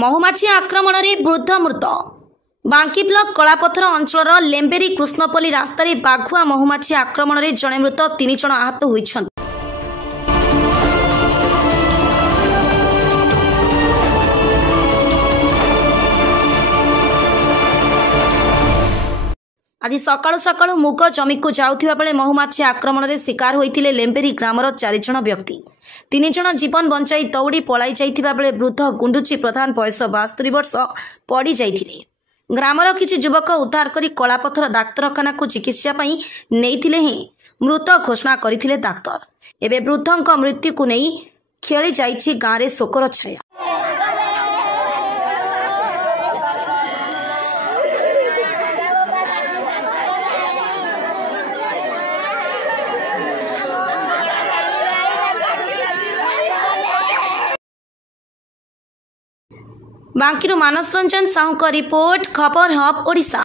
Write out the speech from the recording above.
ମହୁମାଛି ଆକ୍ରମଣରେ ବୃଦ୍ଧ ମୃତ। ବାଙ୍କୀ ବ୍ଲକ କଳାପଥର ଅଞ୍ଚଳର ଲେମ୍ବେରୀ କୃଷ୍ଣପଲ୍ଲୀ ରାସ୍ତାରେ ବାଘୁଆ ମହୁମାଛି ଆକ୍ରମଣରେ ଜଣେ ମୃତ 3 ଜଣ ଆହତ ହୋଇଛନ୍ତି। ଆଜି ସକାଳୁ ସକାଳୁ ମୁଗ ଜମିକୁ ଯାଉଥିବା ବେଳେ ମହୁମାଛି ଆକ୍ରମଣରେ ଶିକାର ହୋଇଥିଲେ ଲେମ୍ବେରୀ ଗ୍ରାମର 4 ଜଣ ବ୍ୟକ୍ତି। 3 ଜଣ ଜୀବନ ବଞ୍ଚାଇ ଦୌଡ଼ି ପଳାଇ ଯାଇଥିବା ବେଳେ ବୃଦ୍ଧ ଗୁଣ୍ଡୁଚି ପ୍ରଧାନ ବୟସ 72 ବର୍ଷ ପଡ଼ି ଯାଇଥିଲେ। ଗ୍ରାମର କିଛି ଯୁବକ ଉଦ୍ଧାର କରି କଳାପଥର ଡାକ୍ତରଖାନାକୁ ଚିକିତ୍ସା ପାଇଁ ନେଇଥିଲେ ହେଁ ମୃତ ଘୋଷଣା କରିଥିଲେ ଡାକ୍ତର। ଏବେ ବୃଦ୍ଧଙ୍କ ମୃତ୍ୟୁକୁ ନେଇ ଖେଳି ଯାଇଛି ଗାଁରେ ଶୋକର ଛାୟା। बांकीरू मानस रंजन साहू का रिपोर्ट, खबर हब ओडिशा।